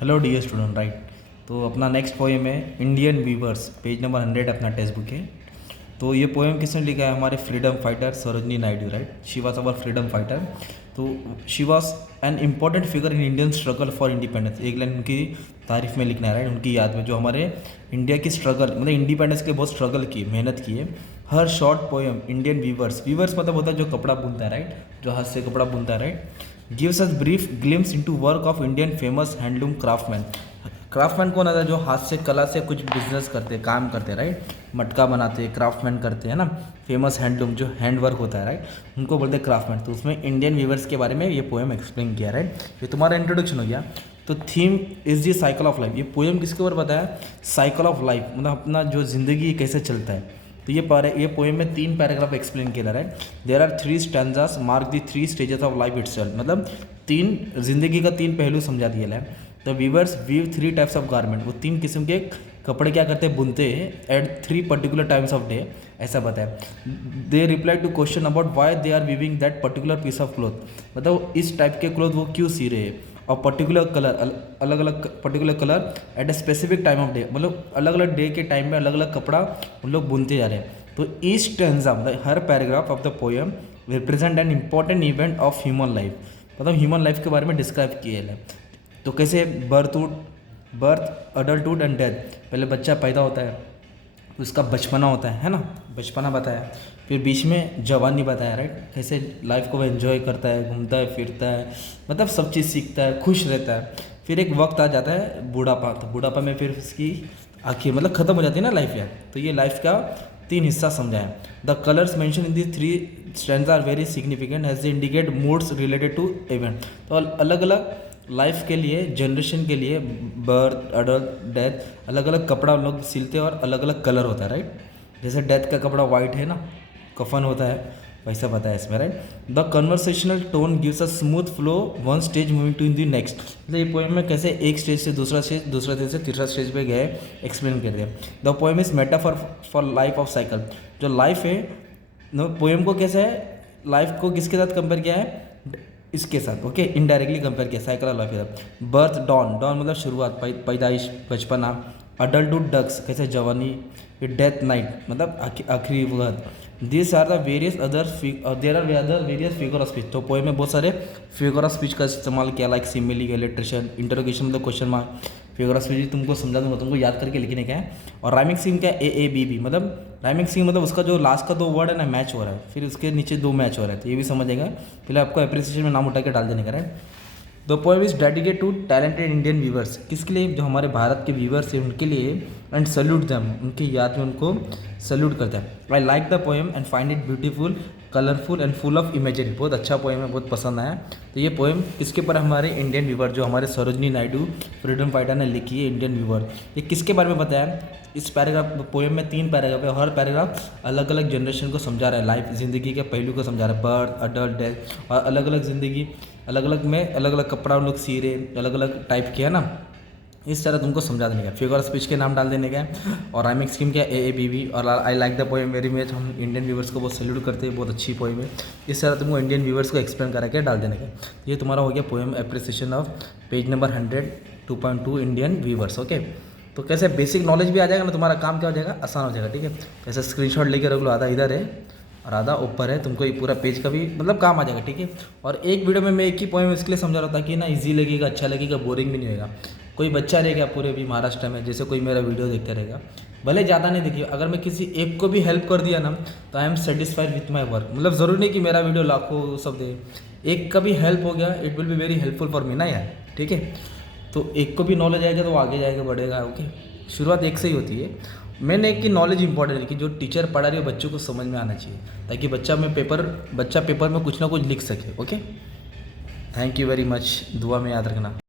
Hello dear student, right. तो अपना next poem है इंडियन वीवर्स, पेज नंबर 100 अपना टेक्स्ट बुक है। तो ये पोएम किसने लिखा है? हमारे freedom fighter Sarojini Naidu, right. She was our freedom fighter. तो she was an important figure in Indian struggle for independence. एक लाइन उनकी तारीफ में लिखना है, राइट, उनकी याद में, जो हमारे इंडिया की स्ट्रगल मतलब इंडिपेंडेंस के लिए बहुत स्ट्रगल की, मेहनत की है। हर short poem Indian weavers, weavers मतलब होता है जो कपड़ा बुनता है, राइट, जो हाथ से कपड़ा बुनता है, right, gives us brief glimpse into work of Indian famous handloom craftsman. Craftsman कौन आता है? जो हाथ से कला से कुछ बिजनेस करते हैं, काम करते हैं, राइट, मटका बनाते हैं, क्राफ्टमैन करते हैं ना। फेमस हैंडलूम जो हैंड वर्क होता है, राइट, उनको बोलते हैं क्राफ्टमैन। तो उसमें इंडियन वीवर्स के बारे में ये पोएम एक्सप्लेन किया, राइट। ये तुम्हारा इंट्रोडक्शन हो गया। तो theme is the cycle of life. ये पोएम किसके ऊपर बताया? साइकिल ऑफ लाइफ, मतलब अपना जो ज़िंदगी कैसे चलता है। तो ये पोएम में 3 पैराग्राफ एक्सप्लेन किया है। There are 3 stanzas mark the 3 stages of life itself, मतलब 3 जिंदगी का 3 पहलू समझा दिया है। The weavers weave 3 types of garment, वो 3 किस्म के कपड़े क्या करते हैं? बुनते हैं at 3 particular times of day, ऐसा बताया। They reply to question about why they are weaving that particular piece of cloth, मतलब इस टाइप के क्लोथ वो क्यों सी रहे हैं, और पर्टिकुलर कलर, अलग अलग particular colour at a specific time of day, मतलब अलग अलग डे के टाइम में अलग अलग कपड़ा उन लोग बुनते जा रहे हैं। तो ईच स्टैंजा मतलब हर paragraph of the poem represent an important event of human life, मतलब ह्यूमन लाइफ के बारे में डिस्क्राइब किया है। तो कैसे? Birth, adulthood and death. पहले बच्चा पैदा होता है, उसका बचपना होता है ना, बचपना बताया। फिर बीच में जवानी बताया, राइट, कैसे लाइफ को वो एंजॉय करता है, घूमता है, फिरता है, मतलब सब चीज़ सीखता है, खुश रहता है। फिर एक वक्त आ जाता है बूढ़ापा, तो बूढ़ापा में फिर उसकी आखिर मतलब ख़त्म हो जाती है ना लाइफ यार। तो ये लाइफ का 3 हिस्सा समझाया। The colours mention in the 3 stands are very significant as they indicate moods related to event. तो अलग अलग लाइफ के लिए, जनरेशन के लिए, बर्थ, अडल्ट, डेथ, अलग अलग कपड़ा हम लोग सिलते हैं और अलग अलग कलर होता है, राइट। जैसे डेथ का कपड़ा वाइट है ना, कफन होता है, वैसा बताया इसमें, right. The conversational tone gives a smooth flow one stage moving to in the next, मतलब ये पोएम में कैसे एक स्टेज से दूसरा स्टेज, दूसरा स्टेज से तीसरा स्टेज पे गए, एक्सप्लेन कर दिया। The poem is metaphor for life of cycle. जो लाइफ है नो, पोएम को कैसे है, लाइफ को किसके साथ कंपेयर किया है? इसके साथ, ओके, इनडायरेक्टली कंपेयर किया साइकिल ऑफ लाइफ के साथ। बर्थ, डॉन, डॉन मतलब शुरुआत, पैदाइश, बचपना। अडल्टहुड, डक्स, कैसे जवानी। फिर डेथ, नाइट, मतलब आखिरी वक्त। This are the various other there are other various figure of speech. तो पोएम में बहुत सारे फिगर ऑफ स्पीच का इस्तेमाल किया, लाइक सिमिली, इलिट्रेशन, इंटरोगेशन मतलब question mark. Figure of speech तुमको समझा दूंगा, तुमको याद करके लिखने का है। और राइमिंग स्कीम क्या? AABB, मतलब राइमिंग स्कीम मतलब उसका जो लास्ट का 2 वर्ड है ना, मैच हो रहा है, फिर उसके नीचे 2 मैच हो रहा है, तो ये भी समझेगा। फिर आपको अप्रिसिएशन में नाम उठा के डाल देने का, right. The poem is dedicate to talented Indian viewers, किसके लिए? जो हमारे भारत के व्यूवर्स हैं उनके लिए। एंड सल्यूट देम, उनकी याद में उनको सल्यूट करता है। I like the poem and find it beautiful, colourful and full of imagery. बहुत अच्छा पोएम है, बहुत पसंद आया। तो ये पोएम किसके पर? हमारे इंडियन व्यूवर, जो हमारे सरोजनी नायडू फ्रीडम फाइटर ने लिखी है, इंडियन व्यूवर। ये किसके बारे में बताया? इस पैराग्राफ पोएम में 3 पैराग्राफ है, हर पैराग्राफ अलग अलग जनरेशन को समझा रहा है, लाइफ ज़िंदगी के पहलू को समझा रहा है, बर्थ, अडल्ट, डेथ, और अलग अलग ज़िंदगी, अलग अलग में अलग अलग कपड़ा हम लोग सी रहे, अलग अलग टाइप किया ना, इस तरह तुमको समझा देने का। फिगर स्पीच के नाम डाल देने का है। और राइमिंग स्कीम क्या? AABB। और I like the poem very much, हम इंडियन व्यूवर्स को बहुत सैल्यूट करते हैं, बहुत अच्छी पोएम है। इस तरह तुमको इंडियन व्यूवर्स को एक्सप्लेन करा के डाल देने का। ये तुम्हारा हो गया poem appreciation of page number 100 2.2 Indian viewers, okay. तो कैसे बेसिक नॉलेज भी आ जाएगा ना, तुम्हारा काम क्या हो जाएगा? आसान हो जाएगा, ठीक है। कैसे स्क्रीनशॉट लेके रख लो, आधा इधर है और आधा ऊपर है, तुमको ये पूरा पेज का भी मतलब काम आ जाएगा, ठीक है। और एक वीडियो में मैं एक ही पोएम इसके लिए समझा रहा था कि ना इजी लगेगा, अच्छा लगेगा, बोरिंग भी नहीं होगा। कोई बच्चा रहेगा पूरे भी महाराष्ट्र में, जैसे कोई मेरा वीडियो देखता रहेगा, भले ज़्यादा नहीं देखिए, अगर मैं किसी एक को भी हेल्प कर दिया ना, तो I am satisfied with my work. मतलब ज़रूरी नहीं कि मेरा वीडियो लाखों सब दे, एक का भी हेल्प हो गया, it will be very helpful for me ना यार, ठीक है। तो एक को भी नॉलेज आएगा तो वो आगे जाएगा, बढ़ेगा, ओके। शुरुआत एक से ही होती है। मैंने एक की नॉलेज इंपॉर्टेंट है कि जो टीचर पढ़ा रही है बच्चों को समझ में आना चाहिए, ताकि बच्चा पेपर में कुछ ना कुछ लिख सके, okay. Thank you very much, दुआ में याद रखना।